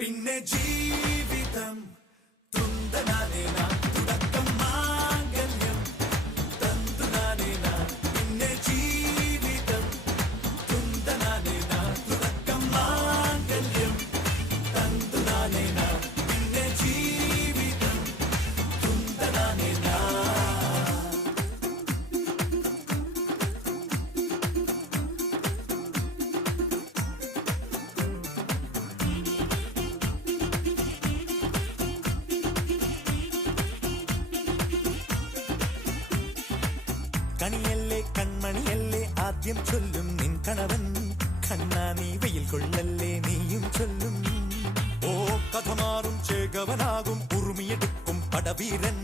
പിന്നെ ജീവിതം തുന്തനാനേന തുടക്കം മാംഗല്യം തന്തുനാനേന പിന്നെ ജീവിതം തുന്തനാനേന തുടക്കം മാംഗല്യം തന്തുനാനേന പിന്നെ ജീവിതം തുന്തനാനേന. കണിയല്ലേ കൺമണിയല്ലേ ആദ്യം ചൊല്ലും നിൻ കണവൻ, കണ്ണാനീ വെയിൽ കൊള്ളല്ലേ നീയും ചൊല്ലും. ഓ കഥ മാറും ചേകവനാകും ഉറുമിയെടുക്കും പടവീരൻ.